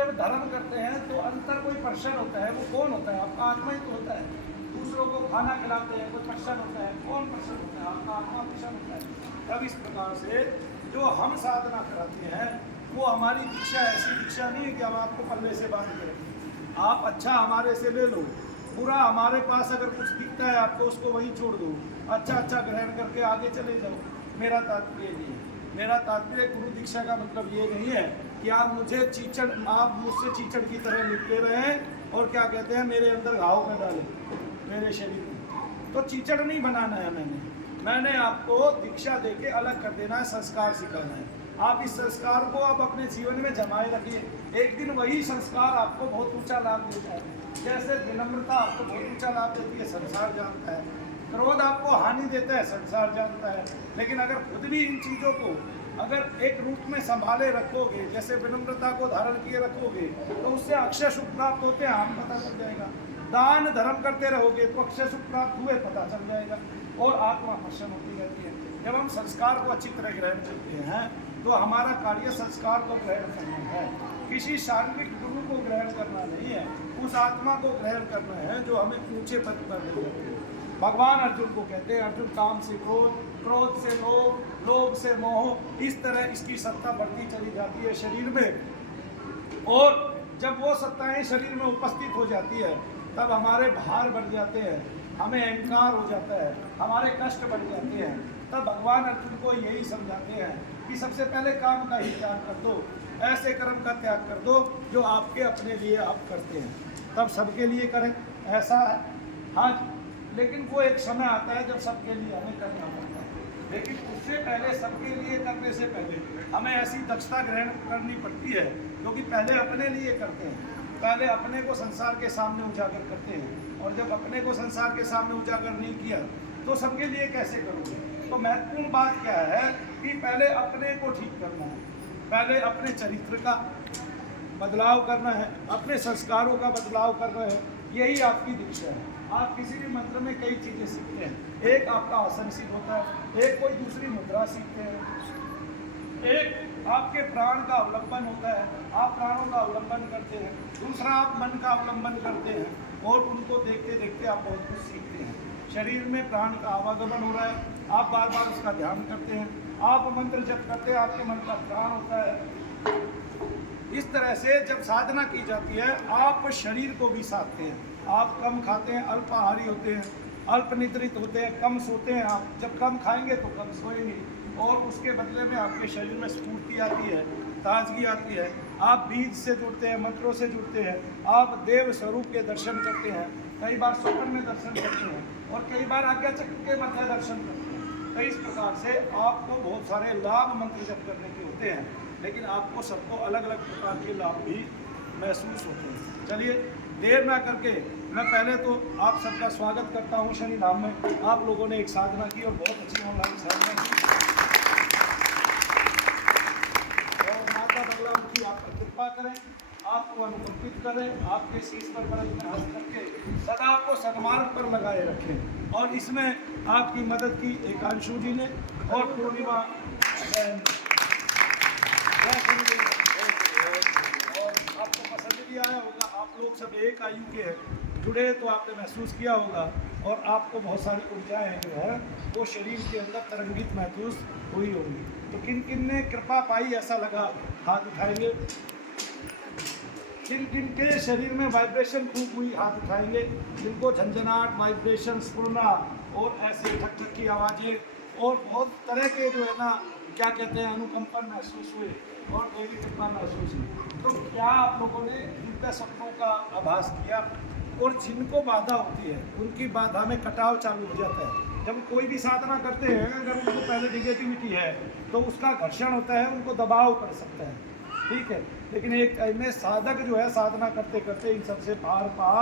जब धर्म करते हैं तो अंतर कोई पर्सन होता है, वो कौन होता है? आपका आत्मा ही तो होता है। दूसरों को खाना खिलाते हैं, कोई पर्सन होता है, कौन पर्सन होता है? आपका आत्मा पर्सन होता है। तब इस प्रकार से जो हम साधना कराते हैं वो हमारी दीक्षा ऐसी दीक्षा नहीं है कि हम आपको पल्ले से बांध करें। आप अच्छा हमारे से ले लो, बुरा हमारे पास अगर कुछ दिखता है आपको उसको वहीं छोड़ दो, अच्छा अच्छा ग्रहण करके आगे चले जाओ। मेरा तात्पर्य नहीं है। मेरा तात्पर्य गुरु दीक्षा का मतलब ये नहीं है कि आप मुझसे चीचड़ की तरह लिपटे रहें और क्या कहते हैं मेरे अंदर घाव कर डालें मेरे शरीर में। तो चीचड़ नहीं बनाना है मैंने आपको दीक्षा देके अलग कर देना है, संस्कार सिखाना है। आप इस संस्कार को आप अपने जीवन में जमाए रखिए। एक दिन वही संस्कार आपको बहुत ऊंचा लाभ देता है। जैसे विनम्रता आपको बहुत ऊंचा लाभ देती है, संसार जानता है। क्रोध आपको हानि देता है, संसार जानता है। लेकिन अगर खुद भी इन चीज़ों को अगर एक रूप में संभाले रखोगे, जैसे विनम्रता को धारण किए रखोगे, तो उससे अक्षय सुख प्राप्त होते हैं हम पता चल जाएगा। दान धर्म करते रहोगे तो अक्षय सुख प्राप्त हुए पता चल जाएगा और आत्मा प्रसन्न होती रहती है। जब हम संस्कार को अच्छी तरह ग्रहण करते हैं तो हमारा कार्य संस्कार को ग्रहण करना है, किसी शारीरिक गुरु को ग्रहण करना नहीं है। उस आत्मा को ग्रहण करना है जो हमें ऊंचे पद पर ले जाती है। भगवान अर्जुन को कहते हैं, अर्जुन काम से क्रोध, क्रोध से लोभ, लोभ से मोह, इस तरह इसकी सत्ता बढ़ती चली जाती है शरीर में। और जब वो सत्ताएं शरीर में उपस्थित हो जाती है तब हमारे भार बढ़ जाते हैं, हमें अहंकार हो जाता है, हमारे कष्ट बढ़ जाते हैं। तब भगवान अर्जुन को यही समझाते हैं कि सबसे पहले काम का ही त्याग कर दो, ऐसे कर्म का त्याग कर दो जो आपके अपने लिए आप करते हैं, तब सबके लिए करें, ऐसा है। हाँ, लेकिन वो एक समय आता है जब सबके लिए हमें करना पड़ता है। लेकिन उससे पहले सबके लिए करने से पहले हमें ऐसी दक्षता ग्रहण करनी पड़ती है क्योंकि पहले अपने लिए करते हैं, पहले अपने को संसार के सामने उजागर करते हैं। और जब अपने को संसार के सामने उजागर नहीं किया तो सबके लिए कैसे करोगे? तो महत्वपूर्ण बात क्या है कि पहले अपने को ठीक करना है, पहले अपने चरित्र का बदलाव करना है, अपने संस्कारों का बदलाव करना है। यही आपकी दीक्षा है। आप किसी भी मंत्र में कई चीज़ें सीखते हैं। एक आपका आसन सिद्ध होता है, एक कोई दूसरी मुद्रा सीखते हैं, एक आपके प्राण का अवलंबन होता है, आप प्राणों का अवलंबन करते हैं, दूसरा आप मन का अवलंबन करते हैं और उनको देखते देखते आप बहुत कुछ सीखते हैं। शरीर में प्राण का आवागमन हो रहा है, आप बार बार उसका ध्यान करते हैं, आप मंत्र जप करते हैं, आपके मन का प्राण होता है। इस तरह से जब साधना की जाती है आप शरीर को भी साधते हैं। आप कम खाते हैं, अल्पाहारी होते हैं, अल्प निद्रित होते हैं, कम सोते हैं। आप जब कम खाएंगे तो कम सोएंगे और उसके बदले में आपके शरीर में स्फूर्ति आती है, ताजगी आती है। आप बीज से जुड़ते हैं, मंत्रों से जुड़ते हैं, आप देव स्वरूप के दर्शन करते हैं, कई बार स्वप्न में दर्शन करते हैं और कई बार आज्ञा चक्र के मध्य दर्शन करते हैं। तो इस प्रकार से आपको बहुत सारे लाभ मंत्र जप करने के होते हैं, लेकिन आपको सबको अलग अलग प्रकार के लाभ भी महसूस होते हैं। चलिए देर ना करके मैं पहले तो आप सबका स्वागत करता हूँ शनि धाम में। आप लोगों ने एक साधना की और बहुत अच्छी ऑनलाइन साधना की और माता बगलाम की आपका कृपा करें, आपको अनुकंपित करें, आपके शीश पर बरस में हंस करके सदा आपको सन्मार्ग पर लगाए रखें। और इसमें आपकी मदद की एकांशु जी ने और पूर्णिमा और आपको पसंद भी आया होगा। आप लोग सब एक आयु के हैं, जुड़े तो आपने महसूस किया होगा और आपको बहुत सारी ऊर्जाएं जो है वो शरीर के अंदर तरंगित महसूस हुई होगी। तो किन किन ने कृपा पाई ऐसा लगा हाथ उठाएंगे। किन किन के शरीर में वाइब्रेशन खूब हुई हाथ उठाएंगे। जिनको झंझनाहट, वाइब्रेशन, स्फुरना और ऐसे ठक ठक की आवाज़ें और बहुत तरह के जो है ना क्या कहते हैं अनुकंपन महसूस हुए और देवी कृपा महसूस हुई। तो क्या आप लोगों ने दिव्य सपनों का आभास किया? और जिनको बाधा होती है उनकी बाधा में कटाव चालू हो जाता है। जब कोई भी साधना करते हैं अगर उनको पहले निगेटिविटी है तो उसका घर्षण होता है, उनको दबाव पड़ सकता है, ठीक है। लेकिन एक टाइम में साधक जो है साधना करते करते इन सबसे पार पा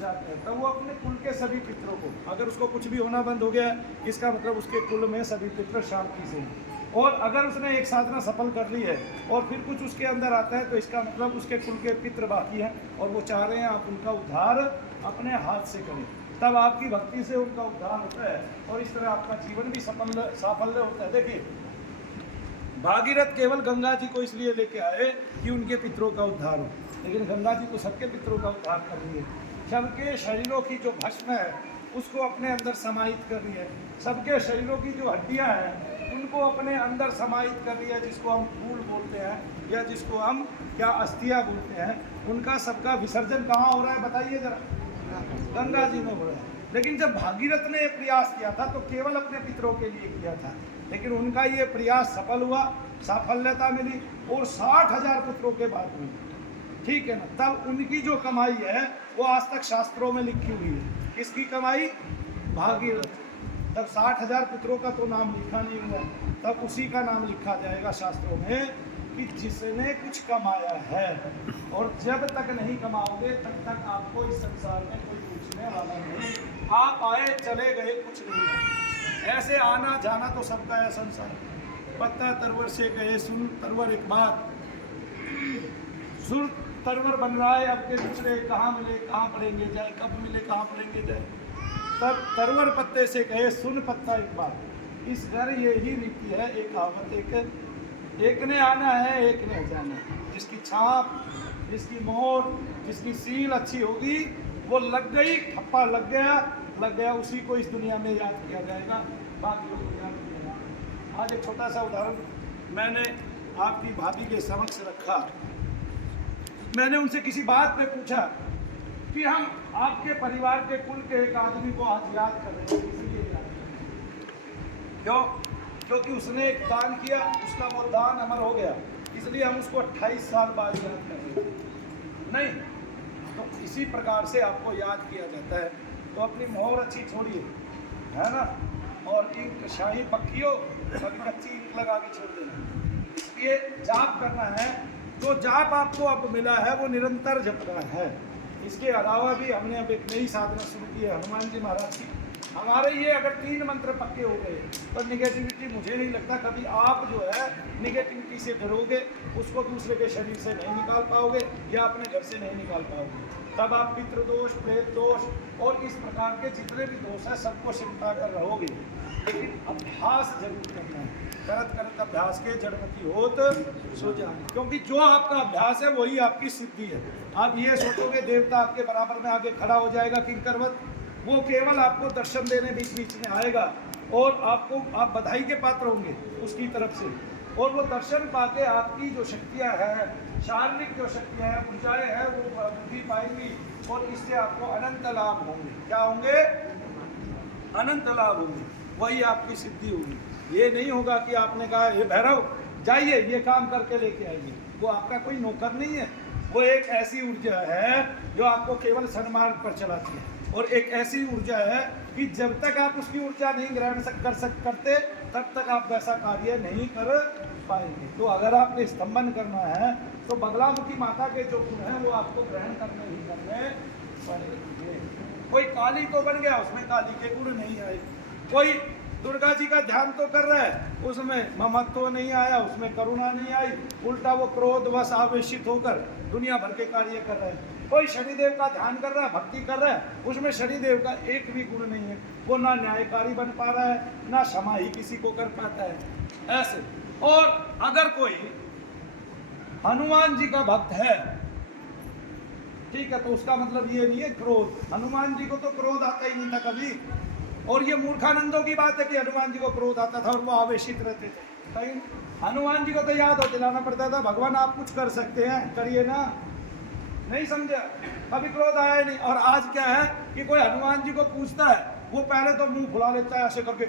जाते हैं। तब वो अपने कुल के सभी पितरों को, अगर उसको कुछ भी होना बंद हो गया इसका मतलब उसके कुल में सभी पितर शांति से हैं। और अगर उसने एक साधना सफल कर ली है और फिर कुछ उसके अंदर आता है तो इसका मतलब उसके कुल के पितर बाकी हैं और वो चाह रहे हैं आप उनका उद्धार अपने हाथ से करें। तब आपकी भक्ति से उनका उद्धार होता है और इस तरह आपका जीवन भी साफल्य होता है। देखिए भागीरथ केवल गंगा जी को इसलिए लेके आए कि उनके पितरों का उद्धार हो। लेकिन गंगा जी तो सबके पितरों का उद्धार कर रही है। सबके शरीरों की जो भस्म है उसको अपने अंदर समाहित कर रही है। सबके शरीरों की जो हड्डियां हैं उनको अपने अंदर समाहित कर रही है, जिसको हम धूल बोलते हैं या जिसको हम क्या अस्थियां बोलते हैं, उनका सबका विसर्जन कहाँ हो रहा है बताइए जरा? गंगा जी में हो रहा है। लेकिन जब भागीरथ ने प्रयास किया था तो केवल अपने पितरों के लिए किया था, लेकिन उनका ये प्रयास सफल हुआ, साफल्यता मिली और 60,000 पुत्रों के बाद हुई, ठीक है ना। तब उनकी जो कमाई है वो आज तक शास्त्रों में लिखी हुई है। किसकी कमाई? भागीरथ। तब 60,000 पुत्रों का तो नाम लिखा नहीं हुआ, तब उसी का नाम लिखा जाएगा शास्त्रों में कि जिसने कुछ कमाया है। और जब तक नहीं कमाओगे तब तक आपको इस संसार में कोई पूछने वाला नहीं। आप आए चले गए कुछ नहीं है, ऐसे आना जाना तो सबका है संसार। पत्ता तरवर से गए सुन तरवर एक बात, सुन तरवर बन रहा है, अब के दूसरे कहाँ मिले कहाँ पढ़ेंगे जाए, कब मिले कहाँ पढ़ेंगे जाए। तब तरवर पत्ते से कहे सुन पत्ता एक बात। इस घर यही रीति है, एक कहावत, एक ने आना है एक ने जाना है। जिसकी छाप, जिसकी मोहर, जिसकी सील अच्छी होगी वो लग गई, ठप्पा लग गया, उसी को इस दुनिया में याद किया जाएगा, बाकी लोग को याद नहीं जाएगा। आज एक छोटा सा उदाहरण मैंने आपकी भाभी के समक्ष रखा। मैंने उनसे किसी बात पे पूछा कि हम आपके परिवार के कुल के एक आदमी को आज याद कर रहे हैं, इसलिए याद कर रहे हैं। क्यों? क्योंकि उसने एक दान किया, उसका वो दान अमर हो गया, इसलिए हम उसको 28 साल बाद याद कर रहे हैं। नहीं तो इसी प्रकार से आपको याद किया जाता है। तो अपनी मोहर अच्छी छोड़िए, है ना, और इंक शाही पक्की हो, कभी कच्ची इंक लगा के छोड़ देना। इसलिए जाप करना है, जो जाप आपको अब मिला है वो निरंतर जपना है। इसके अलावा भी हमने अब एक नई साधना शुरू की है हनुमान जी महाराज की। हमारे ये अगर 3 मंत्र पक्के हो गए तो निगेटिविटी, मुझे नहीं लगता कभी आप जो है निगेटिविटी से डरोगे, उसको दूसरे के शरीर से नहीं निकाल पाओगे या अपने घर से नहीं निकाल पाओगे। तब आप पितृदोष, प्रेत दोष और इस प्रकार के जितने भी दोष हैं सबको सिमटा कर रहोगे। लेकिन अभ्यास जरूर करना है, करत करत अभ्यास के जड़मति होत सो जान। क्योंकि जो आपका अभ्यास है वही आपकी सिद्धि है। आप ये सोचोगे देवता आपके बराबर में आगे खड़ा हो जाएगा किंकरवत, वो केवल आपको दर्शन देने बीच बीच में आएगा और आप बधाई के पात्र होंगे उसकी तरफ से। और वो दर्शन पाके आपकी जो शक्तियाँ हैं, शारीरिक जो शक्तियाँ हैं, ऊर्जाएँ हैं, वो वृद्धि पाएंगी और इससे आपको अनंत लाभ होंगे। क्या होंगे? अनंत लाभ होंगे, वही आपकी सिद्धि होगी। ये नहीं होगा कि आपने कहा हे भैरव जाइए ये काम करके लेके आइए, वो आपका कोई नौकर नहीं है। वो एक ऐसी ऊर्जा है जो आपको केवल सन्मार्ग पर चलाती है, और एक ऐसी ऊर्जा है कि जब तक आप उसकी ऊर्जा नहीं ग्रहण करते तब तक आप वैसा कार्य नहीं कर पाएंगे। तो अगर आपने स्तंभन करना है तो बगलामुखी माता के जो गुण हैं वो आपको ग्रहण करने ही करने पड़ेंगे। कोई काली तो बन गया, उसमें काली के गुण नहीं आए। कोई दुर्गा जी का ध्यान तो कर रहा है, उसमें ममत्व नहीं आया, उसमें करुणा नहीं आई, उल्टा वो क्रोधवश आवेशित होकर दुनिया भर के कार्य कर रहा है। कोई शनिदेव का ध्यान कर रहा है, भक्ति कर रहा है, उसमें शनिदेव का एक भी गुण नहीं है। वो ना न्यायकारी बन पा रहा है, ना क्षमा ही किसी को कर पाता है ऐसे। और अगर कोई हनुमान जी का भक्त है, ठीक है, तो उसका मतलब ये नहीं है क्रोध। हनुमान जी को तो क्रोध आता ही नहीं था कभी। और ये मूर्खानंदों की बात है कि हनुमान जी को क्रोध आता था और वो आवेशित रहते थे। कहीं हनुमान जी को तो याद हो दिलाना पड़ता था, भगवान आप कुछ कर सकते हैं, करिए ना। नहीं समझा, कभी क्रोध आया ही नहीं। और आज क्या है कि कोई हनुमान जी को पूछता है, वो पहले तो मुंह फुला लेता है ऐसे करके,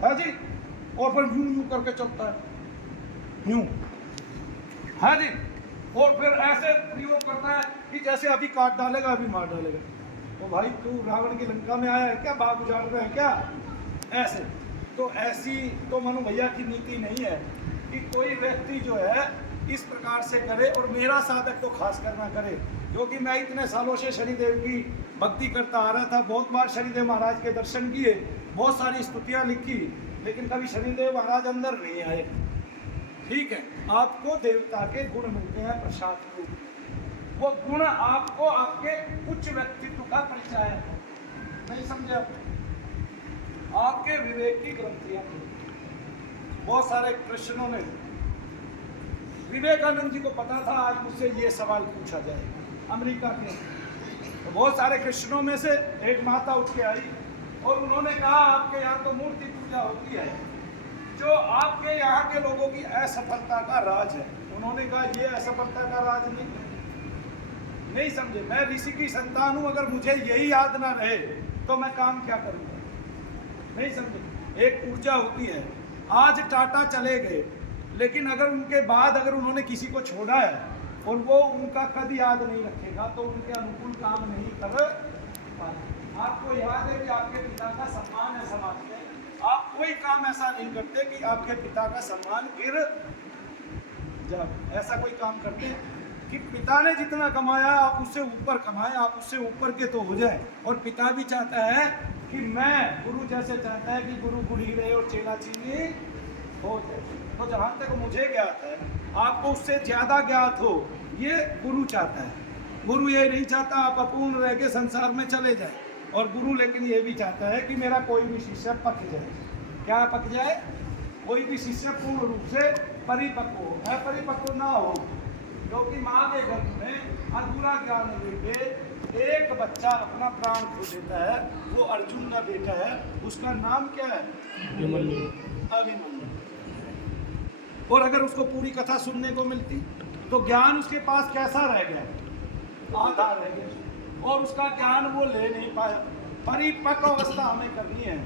है जी, और फिर यूं यूं करके चलता है, यूं, है जी, और फिर ऐसे प्रयोग करता है कि जैसे अभी काट डालेगा, अभी मार डालेगा। तो भाई तू रावण की लंका में आया है क्या, बाग उजाड़ रहे हैं क्या? ऐसे तो ऐसी तो मनु भैया की नीति नहीं है कि कोई व्यक्ति जो है इस प्रकार से करे, और मेरा साधक तो खास करना करे। क्योंकि मैं इतने सालों से शनिदेव की भक्ति करता आ रहा था, बहुत बार शनिदेव महाराज के दर्शन किए, बहुत सारी स्तुतियाँ लिखी, लेकिन कभी शनिदेव महाराज अंदर नहीं आए। ठीक है, आपको देवता के गुण मिलते हैं प्रसाद रूप, वो गुण आपको आपके उच्च व्यक्तित्व का परिचय है। नहीं समझे? आपके विवेक की ग्रंथियां, बहुत सारे कृष्णों ने विवेकानंद जी को पता था आज मुझसे ये सवाल पूछा जाए अमेरिका के। तो बहुत सारे क्रिश्चियनों में से एक माता उठ के आई और उन्होंने कहा आपके यहाँ तो मूर्ति पूजा होती है, जो आपके यहाँ के लोगों की असफलता का राज है। उन्होंने कहा ये असफलता का राज नहीं समझे, मैं ऋषि की संतान हूँ, अगर मुझे यही याद ना रहे तो मैं काम क्या करूँगा, नहीं समझे। एक ऊर्जा होती है, आज टाटा चले गए लेकिन अगर उनके बाद अगर उन्होंने किसी को छोड़ा है और वो उनका कद याद नहीं रखेगा तो उनके अनुकूल काम नहीं कर पाएगा। आपको याद है कि आपके पिता का सम्मान है समाज में, आप कोई काम ऐसा नहीं करते कि आपके पिता का सम्मान गिर जाए। ऐसा कोई काम करते हैं कि पिता ने जितना कमाया आप उससे ऊपर कमाए, आप उससे ऊपर के तो हो जाए। और पिता भी चाहता है कि मैं गुरु जैसे चाहता है कि गुरु गुड़ी रहे और चेला चीनी हो जाए। तो जहाँ तक मुझे ज्ञात है आपको उससे ज़्यादा ज्ञात हो ये गुरु चाहता है। गुरु ये नहीं चाहता आप अपूर्ण रह के संसार में चले जाए, और गुरु लेकिन ये भी चाहता है कि मेरा कोई भी शिष्य पक जाए। क्या पक जाए? कोई भी शिष्य पूर्ण रूप से परिपक्व हो, अपरिपक्व ना हो। क्योंकि माँ के गर्भ में अधूरा ज्ञान लेके एक बच्चा अपना प्राण खो देता है, वो अर्जुन का बेटा है, उसका नाम क्या है? अभिमन्यु। और अगर उसको पूरी कथा सुनने को मिलती तो ज्ञान उसके पास कैसा रह गया? आधा रह गया, और उसका ज्ञान वो ले नहीं पाया। परिपक्व अवस्था हमें करनी है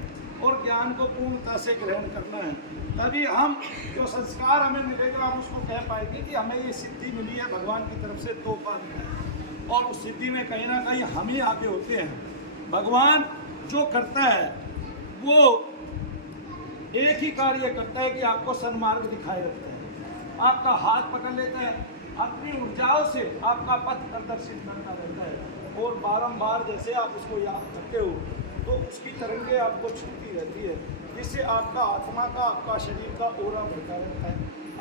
और ज्ञान को पूर्णता से ग्रहण करना है, तभी हम जो संस्कार हमें मिलेगा हम उसको कह पाएंगे कि हमें ये सिद्धि मिली है भगवान की तरफ से, तोहफा मिला है। और उस सिद्धि में कहीं ना कहीं हम ही आगे होते हैं। भगवान जो करता है वो एक ही कार्य करता है कि आपको सन्मार्ग दिखाए रखता है, आपका हाथ पकड़ लेता है, अपनी ऊर्जाओं से आपका पथ प्रदर्शित करता रहता है, और बारंबार जैसे आप उसको याद करते हो तो उसकी तरंगे आपको छूती रहती है, जिससे आपका आत्मा का, आपका शरीर का ओरा बढ़ता रहता है।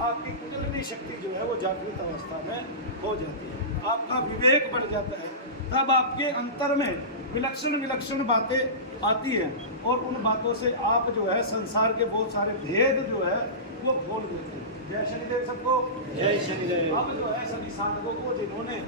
आपकी कुंडलिनी शक्ति जो है वो जागृत अवस्था में हो जाती है, आपका विवेक बढ़ जाता है। तब आपके अंतर में विलक्षण विलक्षण बातें आती हैं, और उन बातों से आप जो है संसार के बहुत सारे भेद जो है वो खोल देते हैं। जय शनिदेव सबको, जय शनिदेव। अब जो है सभी साधकों को जिन्होंने